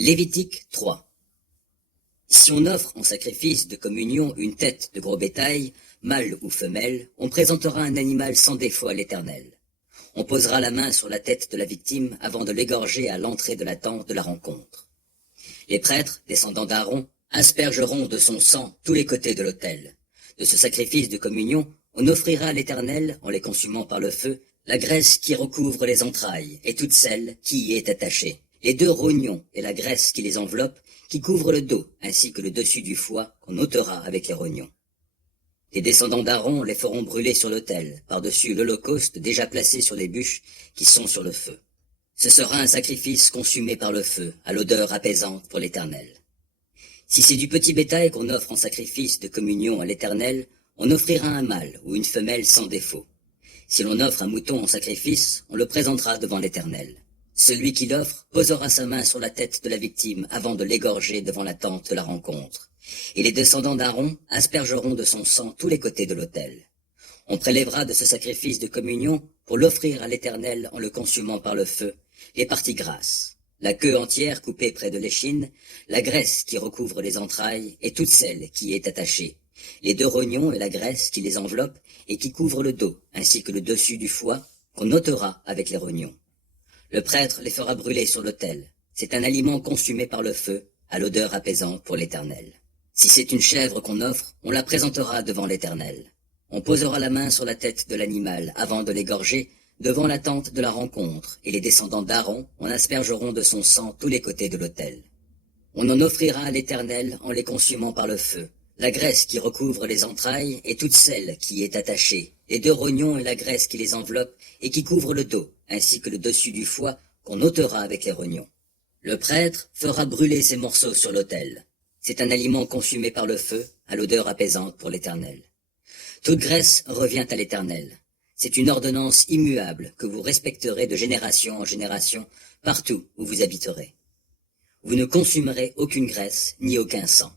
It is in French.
Lévitique 3. Si on offre en sacrifice de communion une tête de gros bétail, mâle ou femelle, on présentera un animal sans défaut à l'Éternel. On posera la main sur la tête de la victime avant de l'égorger à l'entrée de la tente de la rencontre. Les prêtres, descendants d'Aaron, aspergeront de son sang tous les côtés de l'autel. De ce sacrifice de communion, on offrira à l'Éternel, en les consumant par le feu, la graisse qui recouvre les entrailles et toute celle qui y est attachée, les deux rognons et la graisse qui les enveloppe, qui couvre le dos, ainsi que le dessus du foie qu'on ôtera avec les rognons. Les descendants d'Aaron les feront brûler sur l'autel, par-dessus l'holocauste déjà placé sur les bûches qui sont sur le feu. Ce sera un sacrifice consumé par le feu, à l'odeur apaisante pour l'Éternel. Si c'est du petit bétail qu'on offre en sacrifice de communion à l'Éternel, on offrira un mâle ou une femelle sans défaut. Si l'on offre un mouton en sacrifice, on le présentera devant l'Éternel. Celui qui l'offre posera sa main sur la tête de la victime avant de l'égorger devant la tente de la rencontre. Et les descendants d'Aaron aspergeront de son sang tous les côtés de l'autel. On prélèvera de ce sacrifice de communion pour l'offrir à l'Éternel en le consumant par le feu, les parties grasses, la queue entière coupée près de l'échine, la graisse qui recouvre les entrailles et toute celle qui y est attachée, les deux rognons et la graisse qui les enveloppe et qui couvre le dos, ainsi que le dessus du foie qu'on ôtera avec les rognons. Le prêtre les fera brûler sur l'autel. C'est un aliment consumé par le feu, à l'odeur apaisante pour l'Éternel. Si c'est une chèvre qu'on offre, on la présentera devant l'Éternel. On posera la main sur la tête de l'animal avant de l'égorger devant la tente de la rencontre, et les descendants d'Aaron en aspergeront de son sang tous les côtés de l'autel. On en offrira à l'Éternel en les consumant par le feu, la graisse qui recouvre les entrailles et toute celle qui y est attachée, les deux rognons et la graisse qui les enveloppe et qui couvre le dos, ainsi que le dessus du foie qu'on ôtera avec les rognons. Le prêtre fera brûler ces morceaux sur l'autel. C'est un aliment consumé par le feu, à l'odeur apaisante pour l'Éternel. Toute graisse revient à l'Éternel. C'est une ordonnance immuable que vous respecterez de génération en génération, partout où vous habiterez. Vous ne consumerez aucune graisse ni aucun sang.